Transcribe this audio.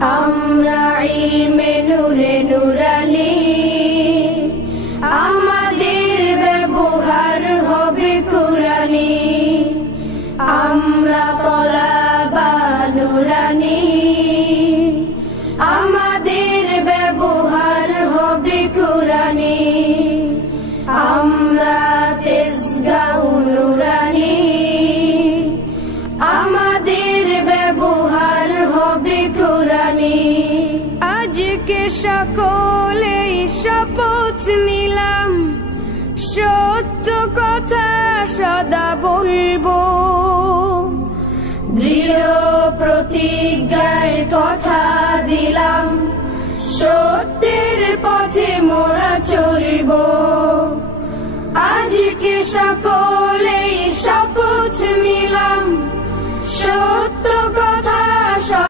আমরা ইলমে নূরে নূরানী, আমাদের ব্যবহার হবে কুরআনী। আমরা তলাবা নূরানী, আমাদের ব্যবহার হবে কুরআনী। আমরা তেজগাঁও নূরানী, আমাদের ব্যবহার হবে কুরআনী। আজকে সকলে শপথ নিলাম, সত্য কথা সদা বলবো। দৃঢ় প্রতিজ্ঞায় কথা দিলাম, সত্যের পথে মোরা চলবো। আজকে সকল